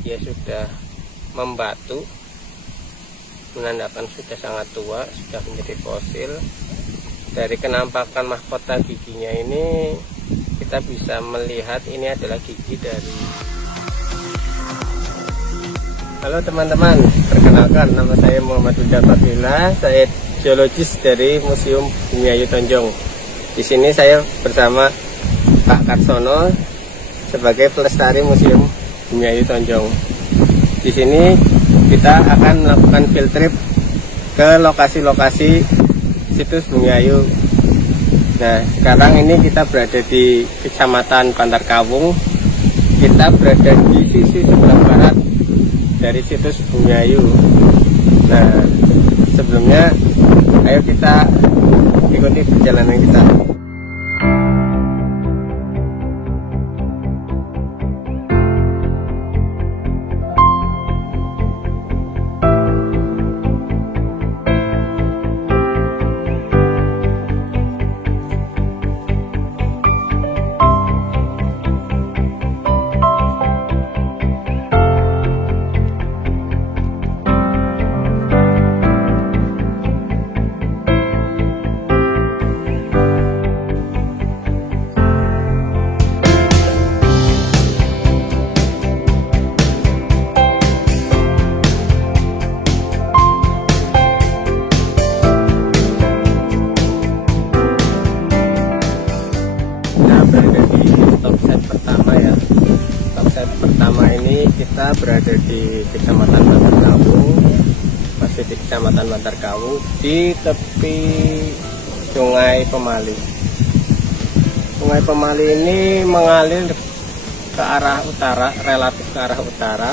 dia sudah membatu, menandakan sudah sangat tua, sudah menjadi fosil. Dari kenampakan mahkota giginya ini kita bisa melihat ini adalah gigi dari. Halo teman-teman, perkenalkan nama saya Muhammad Huda Fadila, saya geologis dari Museum Bumiayu Tonjong. Di sini saya bersama Pak Karsono sebagai pelestari Museum Bumiayu Tonjong. Di sini kita akan melakukan field trip ke lokasi-lokasi situs Bumiayu. Nah, sekarang ini kita berada di Kecamatan Bantar Kawung. Kita berada di sisi sebelah barat dari situs Bumiayu. Nah, sebelumnya ayo kita ikuti perjalanan kita. Kita berada di Kecamatan Bantar Kawung, masih di Kecamatan Bantar Kawung, di tepi Sungai Pemali. Sungai Pemali ini mengalir ke arah utara, relatif ke arah utara.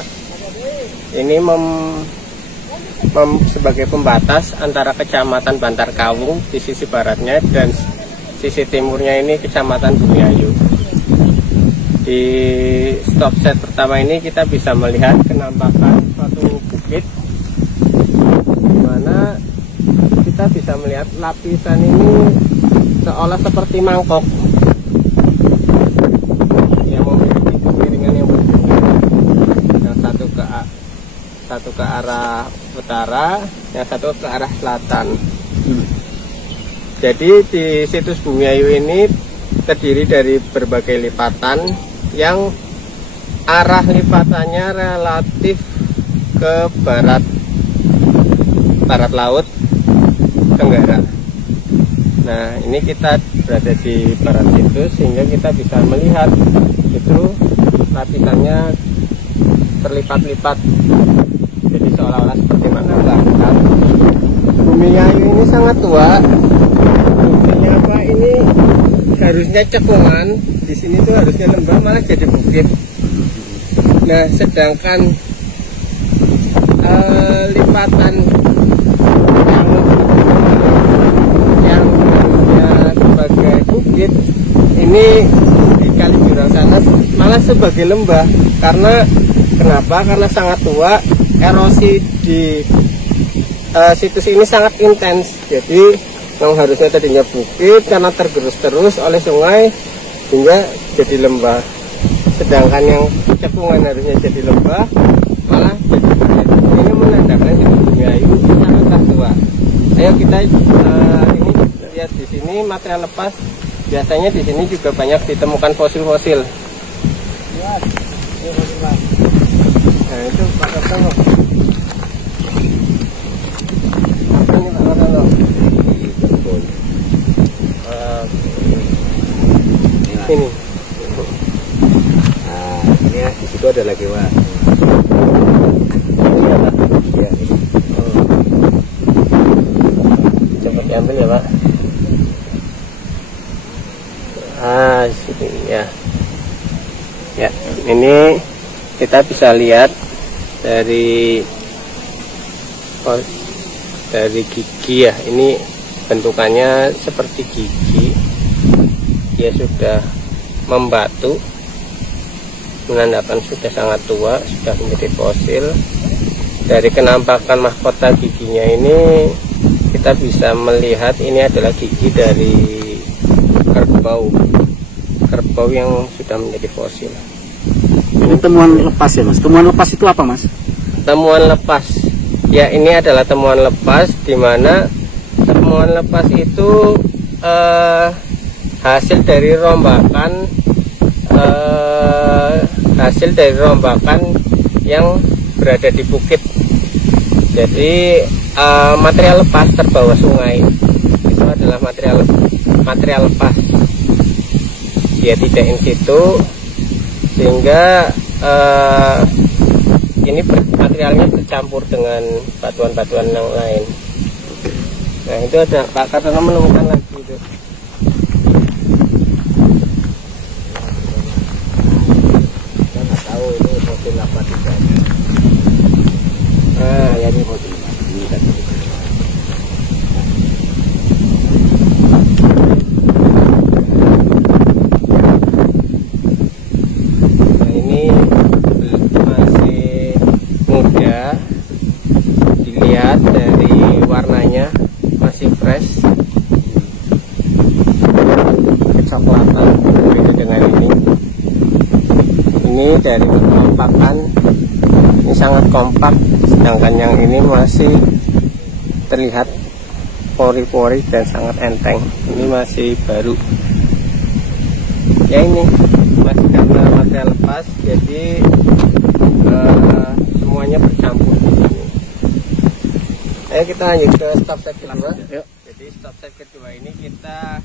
Ini sebagai pembatas antara Kecamatan Bantar Kawung di sisi baratnya dan sisi timurnya ini Kecamatan Bumiayu. Di stop set pertama ini kita bisa melihat kenampakan suatu bukit, di mana kita bisa melihat lapisan ini seolah seperti mangkok yang memiliki kemiringan yang berbeda. Yang satu ke arah utara, yang satu ke arah selatan. Jadi di situs Bumiayu ini terdiri dari berbagai lipatan yang arah lipatannya relatif ke barat laut tenggara. Nah, ini kita berada di barat situs sehingga kita bisa melihat itu lapisannya terlipat-lipat, jadi seolah-olah seperti mana bangkai. Bumiayu ini sangat tua. Buktinya apa? Ini harusnya cekungan, di sini tuh harusnya lembah, malah jadi bukit. Nah, sedangkan lipatan yang harusnya sebagai bukit ini di kali jurang sana malah sebagai lembah. Karena kenapa? Karena sangat tua, erosi di situs ini sangat intens. Jadi yang harusnya tadinya bukit karena tergerus terus oleh sungai hingga jadi lembah. Sedangkan yang cekungan harusnya jadi lembah malah jadi bukit. Ini menandakan situs Bumiayu sangat tua. Ayo kita ini lihat di sini material lepas. Biasanya di sini juga banyak ditemukan fosil-fosil. Nah, itu Pak Kartono. Ini Pak Kartono. Ini. Nah, ini di situ ada lagi, Pak. Ya, ini. Cepat diambil ya, Pak. Sini ya. Ya, ini kita bisa lihat dari gigi ya. Ini bentukannya seperti gigi. Dia sudah membatu, menandakan sudah sangat tua, sudah menjadi fosil. Dari kenampakan mahkota giginya ini kita bisa melihat ini adalah gigi dari kerbau yang sudah menjadi fosil. Ini temuan lepas ya Mas. Temuan lepas itu apa Mas? Temuan lepas. Ya, ini adalah temuan lepas, di mana temuan lepas itu hasil dari rombakan yang berada di bukit. Jadi material lepas terbawa sungai itu adalah material lepas. Dia tidak in situ, sehingga ini materialnya bercampur dengan batuan-batuan yang lain. Nah, itu ada Pak Kartono menemukan lagi itu. Saya nggak tahu ini fosil apa tidak. Ya ini fosil ini tadi. Nah, ini masih muda, dilihat dari warnanya masih fresh, kecoklatan, berbeda dengan ini. Ini dari kekompakan, ini sangat kompak, sedangkan yang ini masih terlihat pori-pori dan sangat enteng. Ini masih baru. Ya, ini masih karena material lepas, jadi semuanya bercampur di sini. Ayo kita lanjut ke stop set kedua. Jadi stop set kedua ini kita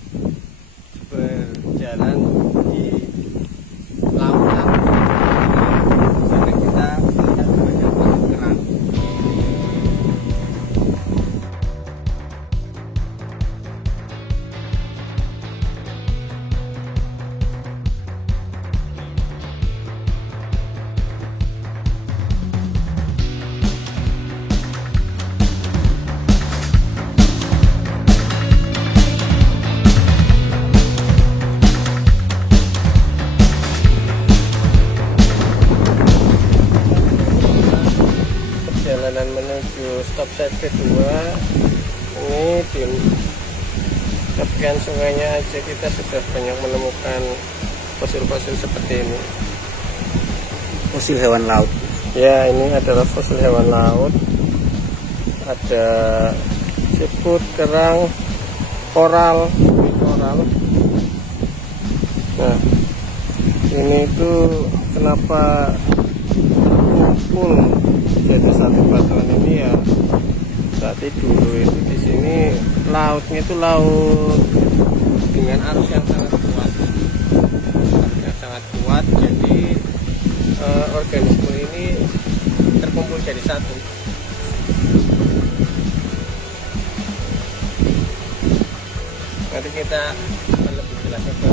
berjalan di lautan. Sampai kita melihat banyak pasir kerang. Perjalanan menuju stop set kedua ini di tepian sungainya aja kita sudah banyak menemukan fosil-fosil seperti ini. Fosil hewan laut. Ya, ini adalah fosil hewan laut. Ada siput, kerang, koral. Nah, ini itu kenapa kumpul jadi satu batuan ini ya? Berarti dulu itu di sini lautnya itu laut dengan arus yang sangat kuat, jadi organisme ini terkumpul jadi satu. Nanti kita lebih jelasnya ke